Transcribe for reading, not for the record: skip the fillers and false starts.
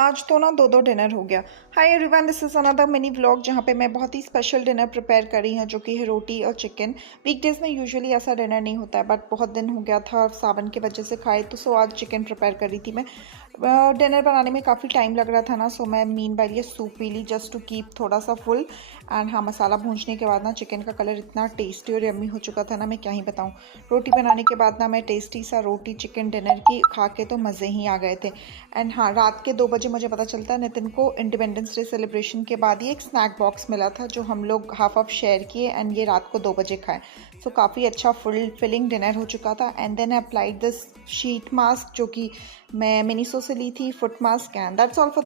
आज तो ना 2-2 डिनर हो गया। Hi everyone, this is another mini vlog जहाँ पे मैं बहुत ही स्पेशल डिनर प्रिपेयर कर रही हूँ जो कि है रोटी और चिकन। वीकडेज़ में यूजुअली ऐसा डिनर नहीं होता है बट बहुत दिन हो गया था सावन की वजह से खाए तो आज चिकन प्रिपेयर कर रही थी मैं। डिनर बनाने में काफ़ी टाइम लग रहा था ना, सो मैं मीनवाइल ये soup P Lee just to keep थोड़ा सा फुल। एंड हाँ, मसाला भूनने के बाद ना चिकन का कलर इतना टेस्टी और यम्मी हो चुका था ना, मैं क्या ही बताऊँ। रोटी बनाने के बाद ना मैं टेस्टी सा रोटी चिकन डिनर की खा के तो मज़े ही आ गए थे। एंड हाँ, रात के 2 बजे मुझे पता चलता है नितिन को इंडिपेंडेंस डे सेलिब्रेशन के बाद ही एक स्नैक बॉक्स मिला था जो हम लोग हाफ ऑफ शेयर किए एंड ये रात को 2 बजे खाए। सो काफ़ी अच्छा फुल फिलिंग डिनर हो चुका था। And then I applied this sheet mask जो कि मैं मिनीसो से ली थी, foot mask. And that's all for